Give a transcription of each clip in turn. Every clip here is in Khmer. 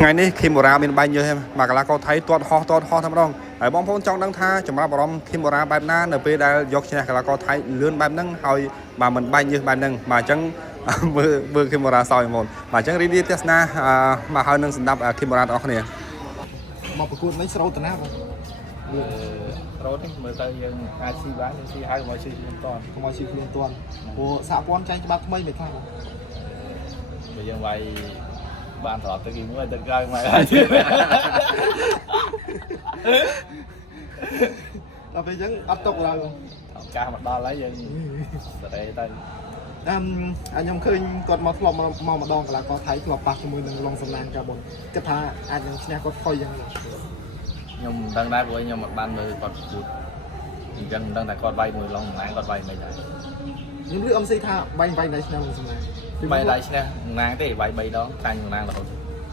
ថ្ងៃនេះឃីមូរ៉ាមានបាញ់យឺមកកលាកោថៃទាត់ហោះតែម្ដងហើយបងប្អូនចង់ដឹងថាចម្រាប់អារម្មណ៍ឃីមូរ៉ាបែបណានៅពេលដែលយកឈ្នះកលាកោថៃលឿនបែបហ្នឹងហើយបាទមិនបាញ់យឺបែបហ្នឹងបាទអញ្ចឹងមើលឃីមូរ៉ាសោយហ្មងបាទអញ្ចឹងរីករាយទស្សនាមកហើយនឹងសម្ដាប់ឃីមូរ៉ាទាំងអស់គ្នាមកប្រកួតមិនស្រោតតាណាបងរត់នេះមើលទៅយើងអាចស៊ីបានយើងស៊ីហើយមកស៊ីខ្លួនតន់កុំឲ្យស៊ីខ្លួនតន់ព្រោះសហព័ន្ធចែងច្បាប់ថ្មីមិនខ្លះបងបើយើងវាយបានត្រឡប់ទៅគេមួយទៅក្រោយមកហើយដល់ពេលអញ្ចឹងអត់ຕົកឡើយបងឱកាសមកដល់ហើយយើងសេរីទៅខ្ញុំឃើញគាត់មកធ្លាប់មកម្ដងកីឡាករថៃធ្លាប់ប៉ះជាមួយនឹងឡុងសំណានកាបូនគិតថាអាចនឹងឈ្នះគាត់ខុយយ៉ាងណាខ្ញុំមិនដឹងដែរព្រោះខ្ញុំមិនបានមើលគាត់គូអញ្ចឹងមិនដឹងតែគាត់វាយមួយឡុងសំណាងគាត់វាយមិនដែរខ្ញុំលឺអឹមស៊ីថាវាយដៃឈ្នះឡុងសំណានវាយដៃឈ្នះសំណាងទេវាយ3ដងចាញ់សំណាងរហូត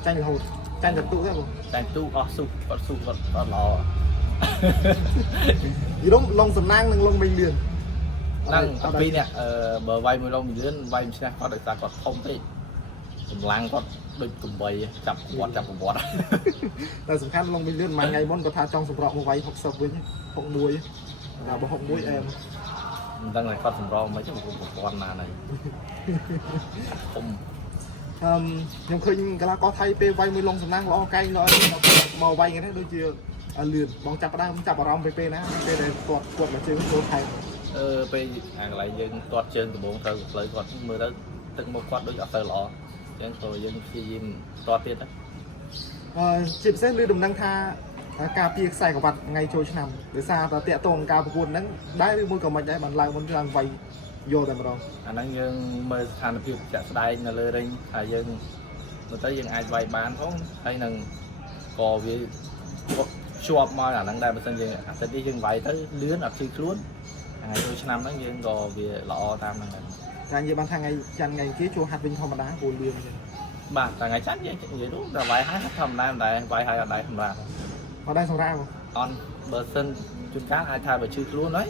ចាញ់រហូតចាញ់ទៅទូទេបងចាញ់ទូអស់ស៊ុបគាត់ល្អយីរំឡុងសំណាងនិងឡុងវិញលឿនហ្នឹងពីនេះបើវាយមួយឡុងវិញលឿនវាយមិនឈ្នះគាត់ដោយសារគាត់ធំពេកកម្លាំងគាត់ដូចកំបីចាប់ប្រវត្តិតែសំខាន់ឡុងវិញលឿនមួយថ្ងៃមុនគាត់ថាចង់សម្រក់មកវាយ60វិញ61ដល់បើ61អែមមិនដឹងថាគាត់សម្រងមិនចឹងប្រព័ន្ធណានេះធំខ្ញុំឃើញកីឡាករថៃពេលវាយមួយឡុងសំណាងល្អកែងល្អមកវាយហ្នឹងដូចជាលឿនបងចាប់អារម្មណ៍ពេលណាពេលដែលគាត់មកជើងចូលថៃពេលអាកន្លែងយើងទាត់ជើងដំបងត្រូវផ្លូវគាត់មើលទៅទឹកមុខគាត់ដូចអត់ទៅល្អអញ្ចឹងក៏យើងព្យាយាមទាត់ទៀតទៅជាពិសេសលើដំណឹងថាការពារខ្សែក្រវ៉ាត់ថ្ងៃចូលឆ្នាំដោយសារតែតាក់ទងការប្រកួតហ្នឹងដែរឬមួយក៏មិនដែរបានឡើងមុនឡើងវាយយកតែម្ដងអាហ្នឹងយើងមើលស្ថានភាពជាក់ស្ដែងនៅលើរេងថាយើងមើលទៅយើងអាចវាយបានផងហើយនឹងក៏វាជាប់មកអាហ្នឹងដែរបើមិនយើងអាទិត្យនេះយើងវាយទៅលឿនអត់ជឿខ្លួនថ្ងៃចូលឆ្នាំហ្នឹងយើងក៏វាល្អតាមហ្នឹងដែរតែនិយាយបានថាថ្ងៃច័ន្ទថ្ងៃគេចូលហាត់វិញធម្មតាព្រោះលឿនអញ្ចឹងបាទតែថ្ងៃច័ន្ទយើងនិយាយទៅតែវាយហើយធម្មតាមិនដែរវាយហើយអត់ដែរសម្រាប់អត់ដែរសម្រាប់អត់បើសិនជួនកាលអាចថាបើជឿខ្លួនហើយ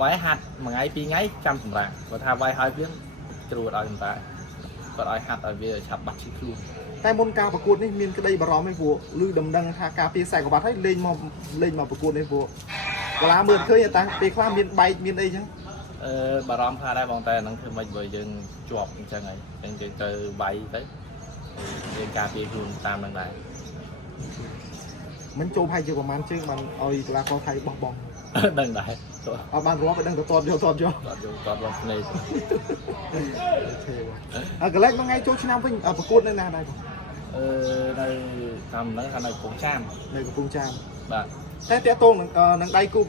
វាយហាត់មួយថ្ងៃពីរថ្ងៃចាំសម្រាប់គាត់ថាវាយហើយវាត្រួតឲ្យសម្រាប់គាត់ឲ្យហាត់ឲ្យវាឆាប់បាត់ជឿខ្លួនតែមុនការប្រកួតនេះមានក្តីបារម្ភឯងព្រោះឮដំណឹងថាការពារខ្សែក្រវ៉ាត់ហើយលេងមកប្រកួតនេះព្រោះកីឡាមើលឃើញតែពេលខ្លះមានបែកមានអីចឹងបារម្ភថាដែរបងតែហ្នឹងធ្វើម៉េចបើយើងជាប់អញ្ចឹងហើយអញ្ចឹងយើងទៅវាយទៅយើងការពារខ្លួនតាមហ្នឹងដែរមិនចូលហើយជាប្រហែលជើងបានឲ្យកីឡាករថៃបោះបង់ដឹងដែរអត់បានរាប់ទៅដឹងទៅតតយកគាត់រាប់ភ្នែកកន្លែងមួយថ្ងៃចូលឆ្នាំវិញប្រកួតនៅណាដែរបងនៅតាមហ្នឹងនៅកំពង់ចាមនៅកំពង់ចាមបាទតែតាក់ទងនឹងដៃគូ